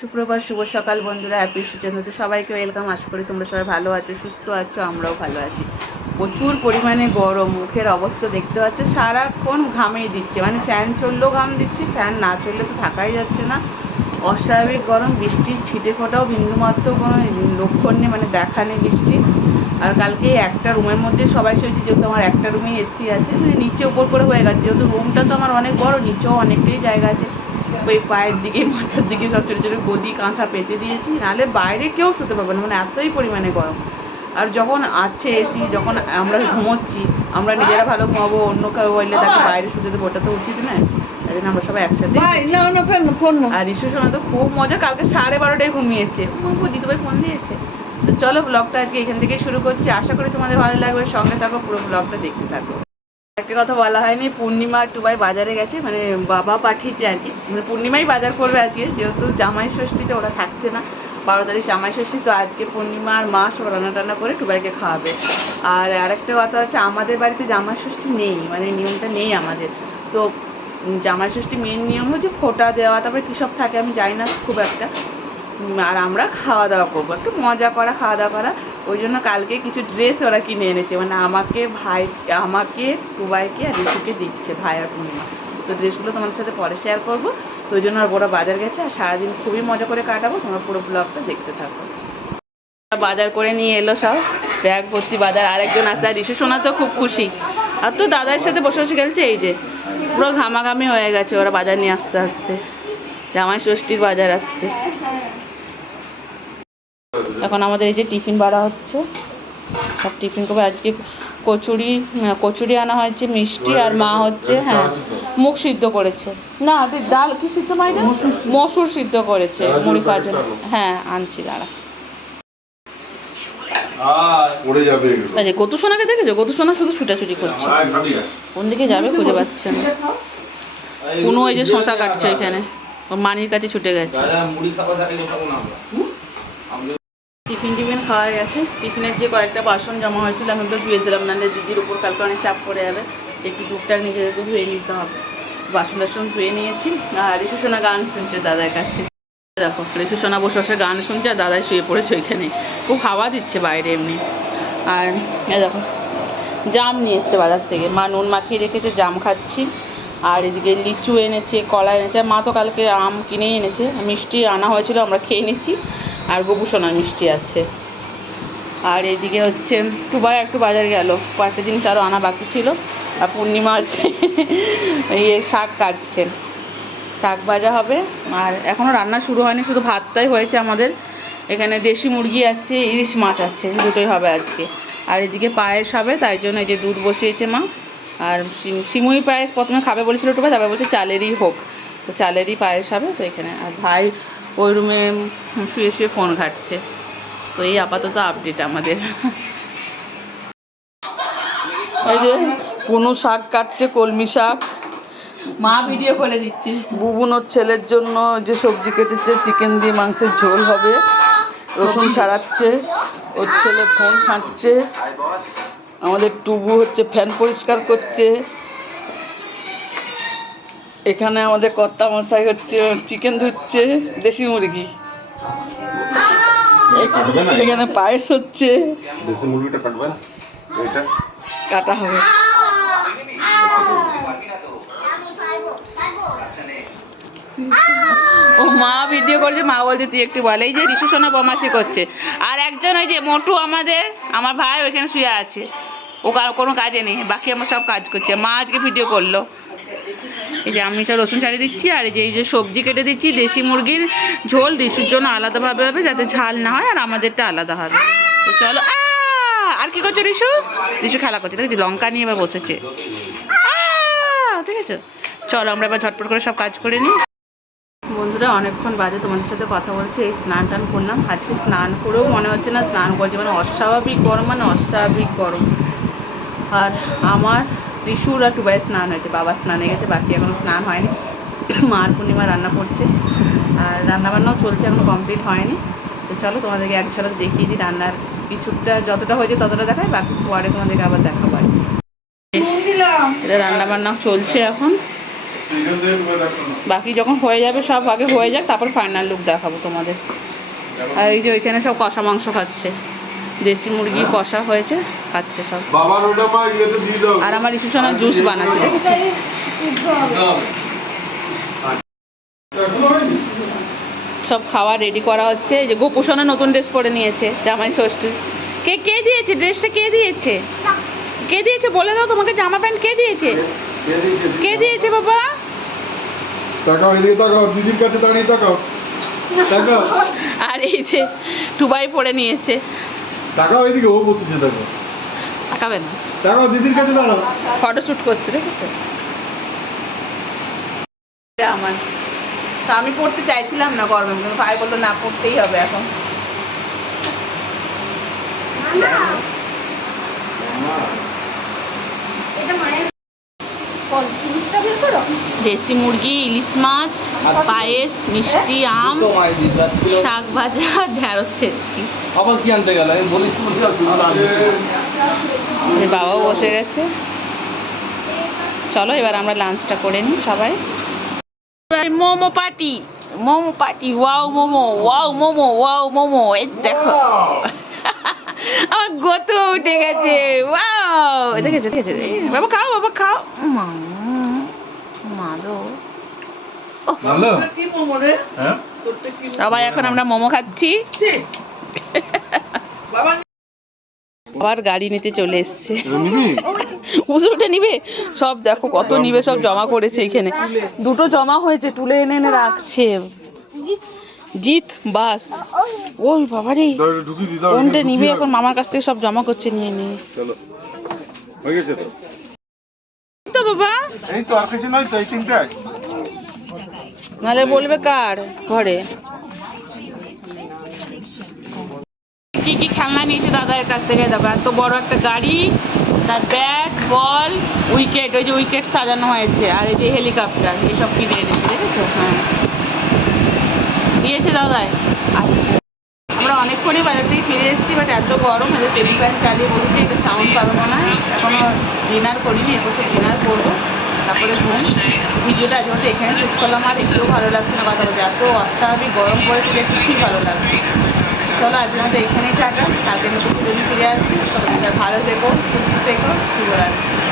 সুপ্রভাত, শুভ সকাল বন্ধুরা হ্যাপি সুচেন্দ্রতে সবাইকে ওয়েলকাম আশা করি তোমরা সবাই ভালো আছো, সুস্থ আছো, আমরাও ভালো আছি। প্রচুর পরিমাণে গরম, মুখের অবস্থা দেখতে পাচ্ছ, সারাক্ষণ ঘামেই দিচ্ছে। মানে ফ্যান চললেও ঘাম দিচ্ছে ফ্যান না চললে তো থাকাই যাচ্ছে না। অস্বাভাবিক গরম বৃষ্টির ছিটে ফোটাও বিন্দুমাত্র কোনো লক্ষণ নেই মানে দেখা নেই বৃষ্টি। আর কালকে একটা রুমের মধ্যে সবাই শুয়েছি, যেহেতু আমার একটা রুমেই এসি আছে মানে নিচে উপর করে হয়ে গেছে। যেহেতু রুমটা তো আমার অনেক বড়, নিচেও অনেকটাই জায়গা আছে। ওই পায়ের দিকে মাথার দিকে সব ছোটো ছোটো গদি কাঁথা পেতে দিয়েছি। নাহলে বাইরে কেউ শুতে পারবে না মানে এতই পরিমাণে গরম। আর যখন আছে এসি যখন আমরা ঘুমোচ্ছি আমরা নিজেরা ভালো ঘুমাবো অন্য কেউ বললে তাকে বাইরে শুতে দেবো ওটা তো উচিত নয়। তাই জন্য আমরা সবাই একসাথে না না আর ইস্যু শোনা তো খুব মজা কালকে সাড়ে বারোটায় ঘুমিয়েছে। দিদি ভাই ফোন দিয়েছে। তো চলো ব্লগটা আজকে এখান থেকেই শুরু করছি। আশা করি তোমাদের ভালো লাগবে। সঙ্গে থাকো পুরো ব্লগটা দেখতে থাকো। একটা কথা বলা হয়নি, পূর্ণিমা টুবাই বাজারে গেছে মানে বাবা পাঠিয়েছে আর কি। মানে পূর্ণিমাই বাজার করবে আজকে, যেহেতু জামাই ষষ্ঠীতে ওরা থাকছে না, বারো তারিখ জামাই ষষ্ঠী, তো আজকে পূর্ণিমা আর মা সব রান্না টান্না করে টুবাইকে খাওয়াবে। আর আরেকটা কথা হচ্ছে, আমাদের বাড়িতে জামাই ষষ্ঠী নেই মানে নিয়মটা নেই আমাদের। তো জামাই ষষ্ঠী মেন নিয়ম হচ্ছে ফোঁটা দেওয়া, তারপরে কী সব থাকে আমি জানি না খুব একটা। আর আমরা খাওয়া দাওয়া করব, একটু মজা করা খাওয়া দাওয়া করা। ওই জন্য কালকে কিছু ড্রেস ওরা কিনে এনেছে। মানে আমাকে ভাই, আমাকে টুবাইকে আর ঋতুকে দিচ্ছে, ভাই আর পূর্ণিমা তো ড্রেসগুলো তোমাদের সাথে পরে শেয়ার করব। তো ওই জন্য আর ওরা বাজার গেছে আর সারাদিন খুবই মজা করে কাটাবো। তোমরা পুরো ব্লগটা দেখতে থাকো। বাজার করে নিয়ে এলো সব। ব্যাগ ভর্তি বাজার, আরেকজন আছে আর ঋষু সোনা তো খুব খুশি। আর তো দাদার সাথে বসে বসে খেলছে, এই যে পুরো ঘামাঘামি হয়ে গেছে ওরা বাজার নিয়ে আসতে আসতে। জামাই ষষ্ঠীর বাজার আসছে। এখন আমাদের এই যে টিফিন বাড়া হচ্ছে সব টিফিন করবে। আজকে কচুরি কচুরি আনা হয়েছে মিষ্টি আর মা হচ্ছে হ্যাঁ মুখ সিদ্ধ। করেছে। না ডাল কি সিদ্ধ পাই না মসুর সিদ্ধ করেছে মুড়ি খাওয়ার জন্য। হ্যাঁ আনছি দাঁড়া। আচ্ছা গতু সোনাকে দেখেছ? গতু সোনা শুধু ছুটাছুটি করছে। কোন দিকে যাবে খুঁজে পাচ্ছে না। কোনো ওই যে শশা কাটছে ওইখানে মানির কাছে ছুটে গেছে। মুড়ি টিফিন টিফিন খাওয়া গেছে। টিফিনের যে কয়েকটা বাসন জমা হয়েছিল, আমি ওগুলো ধুয়ে দিলাম। নাহলে দিদির উপর কালকে অনেক চাপ পড়ে যাবে। একটু টুকটাক নিজেদেরকে ধুয়ে নিতে হবে। বাসন টাসন ধুয়ে নিয়েছি। আর ঋষু সোনা গান শুনছে দাদার কাছে। দেখো ঋষু বসে বসে গান শুনছে আর দাদাই শুয়ে পড়েছে ওইখানে। খুব হাওয়া দিচ্ছে বাইরে এমনি। আর দেখো, জাম নিয়ে এসছে বাজার থেকে। মা নুন মাখিয়ে রেখেছে, জাম খাচ্ছি। আর এদিকে লিচু এনেছে, কলা এনেছে। মা তো কালকে আম কিনেই এনেছে। মিষ্টি আনা হয়েছিল, আমরা খেয়ে নিচ্ছি আর গবু সোনার মিষ্টি আছে। আর এদিকে হচ্ছে টুবাই একটু বাজার গেল। কয়েকটা জিনিস আরও আনা বাকি ছিল। আর পূর্ণিমা আছে ইয়ে শাক কাটছে। শাক ভাজা হবে। আর এখনও রান্না শুরু হয়নি, শুধু ভাতটাই হয়েছে আমাদের। এখানে দেশি মুরগি আছে, ইলিশ মাছ আছে, দুটোই হবে আজকে। আর এদিকে পায়েস হবে, তাই জন্য এই যে দুধ বসিয়েছে মা। আর সিম- সিমুই পায়েস প্রথমে খাবে বলেছিল টুবা তারপর বলছে চালেরই হোক। তো চালেরই পায়েস হবে, তো এখানে। আর ভাই ওই রুমে শুয়ে শুয়ে ফোন ঘাটছে। তো এই আপাতত আপডেট আমাদের। এই যে পুনু শাক কাটছে কলমি শাক। মা ভিডিও করে দিচ্ছে। বুবুন ওর ছেলের জন্য যে সবজি কেটেছে চিকেন দিয়ে মাংসের ঝোল হবে। রসুন ছাড়াচ্ছে ওর ছেলে ফোন ঘাঁটছে। আমাদের টুবু হচ্ছে ফ্যান পরিষ্কার করছে। এখানে আমাদের কর্তা মশাই হচ্ছে চিকেন ধুচ্ছে দেশি মুরগি। এখানে পায়েস হচ্ছে। দেশি মুরগিটা কাটবে? এটা কাটা হবে। ও মা ভিডিও করছে মা বলছে তুই একটু বলে। এই যে ঋষু সোনা বমাসি করছে। আর একজন ওই যে মোটু আমাদের আমার ভাই ওইখানে শুয়ে আছে। ও কোনো কাজে নেই বাকি আমার সব কাজ করছে। মা আজকে ভিডিও করল। এই যে আমি সব রসুন ছাড়িয়ে দিচ্ছি, আর এই যে এই যে সবজি কেটে দিচ্ছি, দেশি মুরগির ঝোল ঋষুর জন্য আলাদাভাবে হবে যাতে ঝাল না হয় আর আমাদেরটা আলাদা হবে। তো চলো আর কি করছ ঋষু ঋষু খেলা করছে, দেখেছি লঙ্কা নিয়ে এবার বসেছে। ঠিক আছে চলো আমরা এবার ঝটপট করে সব কাজ করে নিই। বন্ধুরা, অনেকক্ষণ বাজে তোমাদের সাথে কথা বলছি, এই স্নান টান করলাম। আজকে স্নান করেও মনে হচ্ছে না স্নান করছে মানে অস্বাভাবিক গরম মানে অস্বাভাবিক গরম। আর আমার ত্রিশুর আর টুবাই স্নান হয়েছে, বাবা স্নানে গেছে, বাকি এখনও স্নান হয়নি। মার পূর্ণিমা রান্না করছে, আর রান্নাবান্নাও চলছে, এখনও কমপ্লিট হয়নি। তো চলো তোমাদেরকে এক দেখিয়ে দিই রান্নার কিছুটা, যতটা হয়েছে ততটা দেখায় বাকি পরে তোমাদেরকে আবার আর কি। এটা রান্নাবান্না চলছে এখন। দেখো বাকি যখন হয়ে যাবে সব আগে হয়ে যাক, তারপর ফাইনাল লুক দেখাবো তোমাদের। আর এই যে ওইখানে সব কষা মাংস খাচ্ছে। দেশি মুরগি কষা হয়েছে। খাচ্ছে সব। বাবার ওটা মা ইয়েতে দিয়ে দাও। আর আমার রিসেপশনে জুস বানাচ্ছে। দেখেছ সব খাওয়া রেডি করা হচ্ছে। এই যে গোপুসোনা নতুন ড্রেস পরে নিয়েছে জামাই ষষ্ঠী। কে কে দিয়েছে? ড্রেসটা কে দিয়েছে? কে দিয়েছে? বলে দাও তোমাকে জামা প্যান্ট কে দিয়েছে? কে দিয়েছে বাবা? তাকাও এদিকে তাকাও দিদির কাছে দাঁড়িয়ে তাকাও। তাকাও। আর এই যে টুবাই পরে নিয়েছে। তাকাও এদিকে ও বসেছে দেখো। তাকাবে না তাকাও দিদির কাছে দাঁড়াও। ফটোশ্যুট করছে দেখেছ? এটা আমার। তো আমি পড়তে চাইছিলাম না গরমে কিন্তু ভাই বলল না পড়তেই হবে এখন। দেশি মুরগি ইলিশ মাছ পায়েস মিষ্টি আম শাক ভাজা ঢ্যাঁড়স ছেচকি। আবার কি আনতে গেল? বলিস বাবাও বসে গেছে। চলো এবার আমরা লাঞ্চটা করে নিই সবাই। Momo party momo party wow momo wow momo wow momo এই দেখো। আমার গত উঠে গেছে ওয়াও দেখেছে দেখেছে? বাবা খাও বাবা খাও। মা মা দো ভালো? কি মোমো রে? হ্যাঁ? সবাই এখন আমরা মোমো খাচ্ছি। বাবা আবার গাড়ি নিতে চলে এসছে। উঠে নিবে? সব দেখো কত নিবে সব জমা করেছে এখানে। দুটো জমা হয়েছে তুলে এনে এনে রাখছে। জিত বাস। ওই দাও এটা কোনটা নিবে এখন? মামার কাছ থেকে সব জমা করছে নিয়ে নিয়ে। চলো। হয়ে গেছে তো? তো বাবা। এই তো আর কিছু নয় তো এই তিনটাই নাহলে বলবে কার ঘরে? কি কি খেলনা নিয়েছে দাদার কাছ থেকে দেখো, এত বড় একটা গাড়ি, তার ব্যাট বল উইকেট ওই যে উইকেট সাজানো হয়েছে, আর এই যে হেলিকপ্টার এসব কিনে এনেছে দেখেছ? হ্যাঁ। দিয়েছে দাদাই আচ্ছা। আমরা অনেকক্ষণই বাজার থেকে ফিরে এসেছি বাট এত গরম এদের টেবিল ফ্যান চালিয়ে বসেছি, এটা সাউন্ড পাবো না এখনও ডিনার করিনি এরপর ডিনার করব। তারপরে ঘুম। ভিডিওটা আজ মতো এখানে শেষ করলাম, আর একটু ভালো লাগছে না কথা বলতে এত অস্বাভাবিক গরম পড়েছে যে কিছুই ভালো লাগছে চলো আজকের মতো এখানেই থাকা তাদের ভিডিও ফিরে আসছি। সবাই ভালো থেকো, সুস্থ থেকো, শুভরাত্রি।